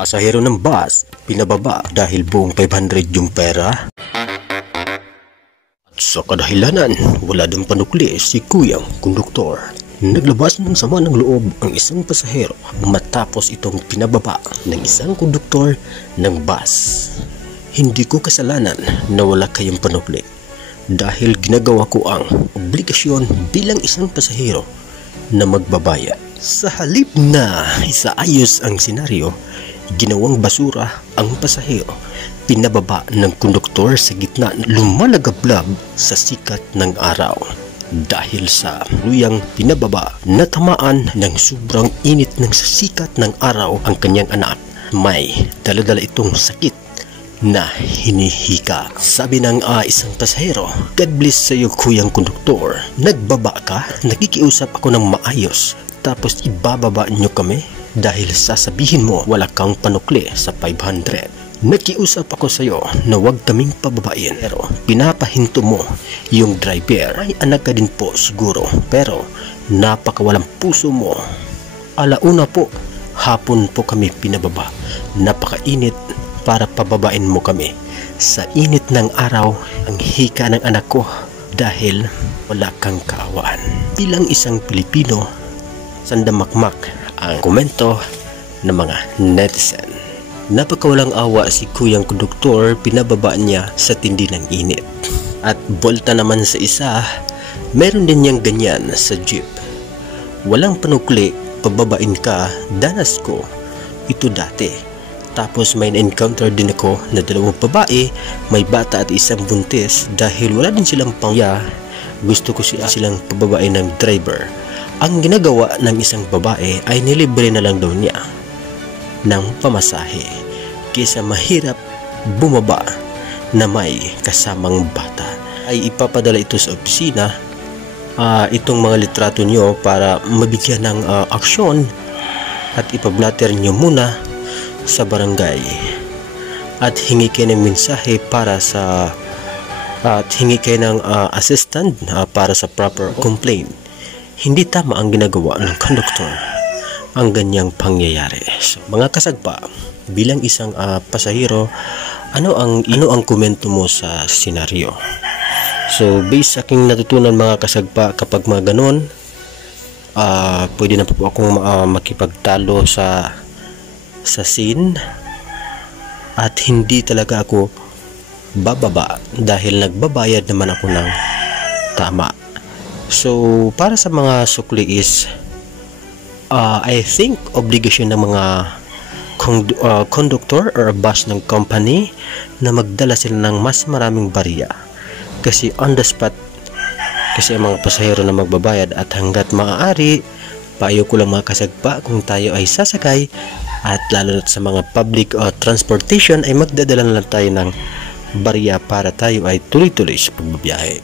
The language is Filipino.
Pasahero ng bus, pinababa dahil buong 500 yung pera. At sa kadahilanan, wala dang panukli si kuyang konduktor. Naglabas ng sama ng loob ang isang pasahero matapos itong pinababa ng isang konduktor ng bus. Hindi ko kasalanan na wala kayong panukli dahil ginagawa ko ang obligasyon bilang isang pasahero na magbabayad. Sa halip na isaayos ang senaryo, ginawang basura ang pasahero. Pinababa ng konduktor sa gitna lumalagablab sa sikat ng araw. Dahil sa luyang pinababa, natamaan ng sobrang init ng sikat ng araw ang kanyang anak. May dala-dala itong sakit na hinihika. Sabi ng isang pasahero, "God bless sa iyo kuyang konduktor. Nagbaba ka? Nakikiusap ako ng maayos. Tapos ibababa nyo kami dahil sasabihin mo wala kang panukli sa 500. Nakiusap ako sa iyo na huwag kaming pababain, pero pinapahinto mo yung driver. May anak ka din po siguro, pero napakawalang puso mo. Alauna po, hapon po kami pinababa. Napakainit para pababain mo kami. Sa init ng araw, ang hika ng anak ko dahil wala kang kaawaan." Bilang isang Pilipino, sandamakmak ang komento ng mga netizen. Napakawalang awa si kuyang konduktor, pinababa niya sa tindi ng init. At bolta naman sa isa, meron din niyang ganyan sa jeep. Walang panukli, pababain ka, danas ko. Ito dati. Tapos may na-encounter din ako na dalawang babae, may bata at isang buntis, dahil wala din silang pangya. Gusto ko silang pababain ng driver. Ang ginagawa ng isang babae ay nilibre na lang daw niya ng pamasahe kaysa mahirap bumaba na may kasamang bata. Ay ipapadala ito sa opisina, itong mga litrato nyo para mabigyan ng aksyon at ipablatter nyo muna sa barangay at hingi kayo ng mensahe para sa at hingi kayo ng assistant para sa proper complaint. Hindi tama ang ginagawa ng konduktor ang ganyang pangyayari. So, mga kasagpa, bilang isang pasahero, ano ang komento mo sa senaryo? So based sa aking natutunan mga kasagpa, kapag mga ganon, pwede na po akong makipagtalo sa scene at hindi talaga ako bababa dahil nagbabayad naman ako ng tama. So para sa mga sukli is I think obligation ng mga conductor or bus ng company na magdala sila ng mas maraming barya, kasi on the spot kasi ang mga pasahero na magbabayad, at hanggat maaari payo ko lang mga kasagpa, kung tayo ay sasakay at lalo na sa mga public transportation ay magdadala na lang tayo ng barya para tayo ay tuloy-tuloy sa pagbabiyahe.